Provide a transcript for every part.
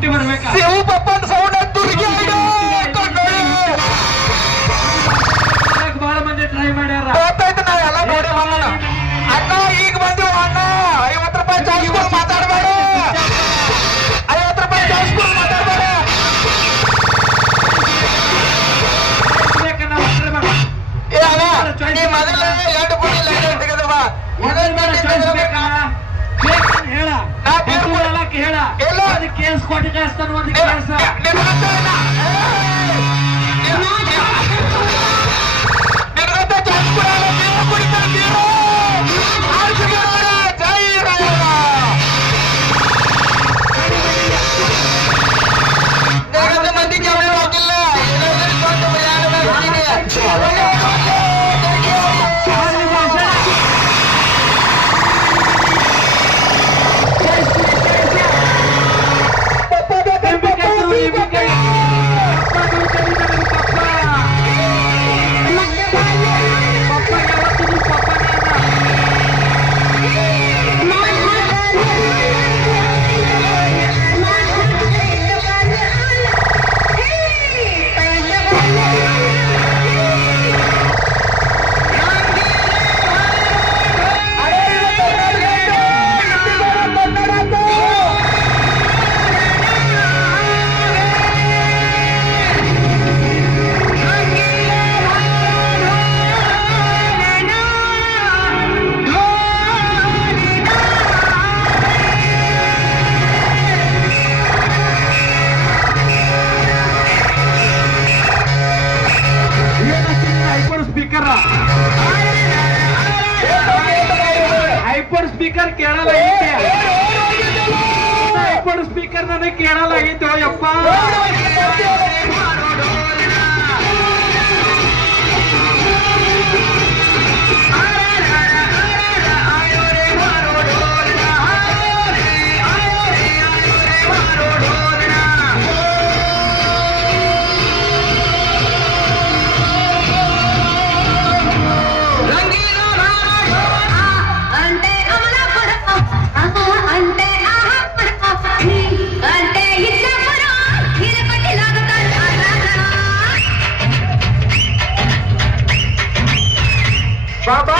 ಹುಟ್ಟಿ ಬರ್ಬೇಕ ಶಿವ ಪಪ್ಪನ್ ಸೌಂಡ್ ತುರ್ಗಿ ಬಹಳ ಮಂದಿ ಟ್ರೈ ಮಾಡ್ಯಾರ. ಗೊತ್ತಾಯ್ತು, ನಾವೆಲ್ಲ ನೋಡಿ ಬಂದ ಅಣ್ಣ. ಈಗ ಬಂದಿವ ಅಣ್ಣ. 50 ರೂಪಾಯಿ ಚಾರ್ಜ್ಗಳು ಮಾತಾಡಬೇಡ, 50 ರೂಪಾಯಿ ಚಾರ್ಜ್ಗಳು ಮಾತಾಡಬೇಡ. ನೀ ಮೊದಲ 2 ಕೋಟಿ ಲೈನ್ ತೆಗೆದವ ಹೇಳ ಕೇಸ್ ಕೊಟ್ಟು ಕಳಿಸ್ತಾನ. ಒಂದು case iPod speaker ಕೇಳಲಾಗೈತೆ. IPod speaker ನನಗೆ ಕೇಳಲಾಗೈತೆ. ಯಪ್ಪ बाबा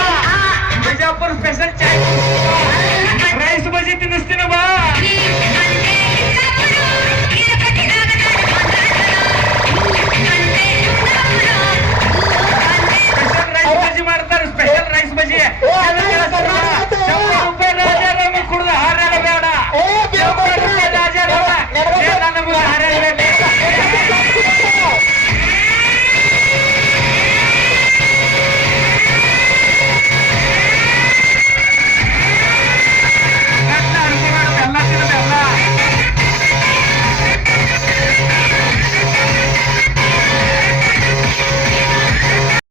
बिजापूर स्पेशल चाय राईस भजी तिनसते ना बा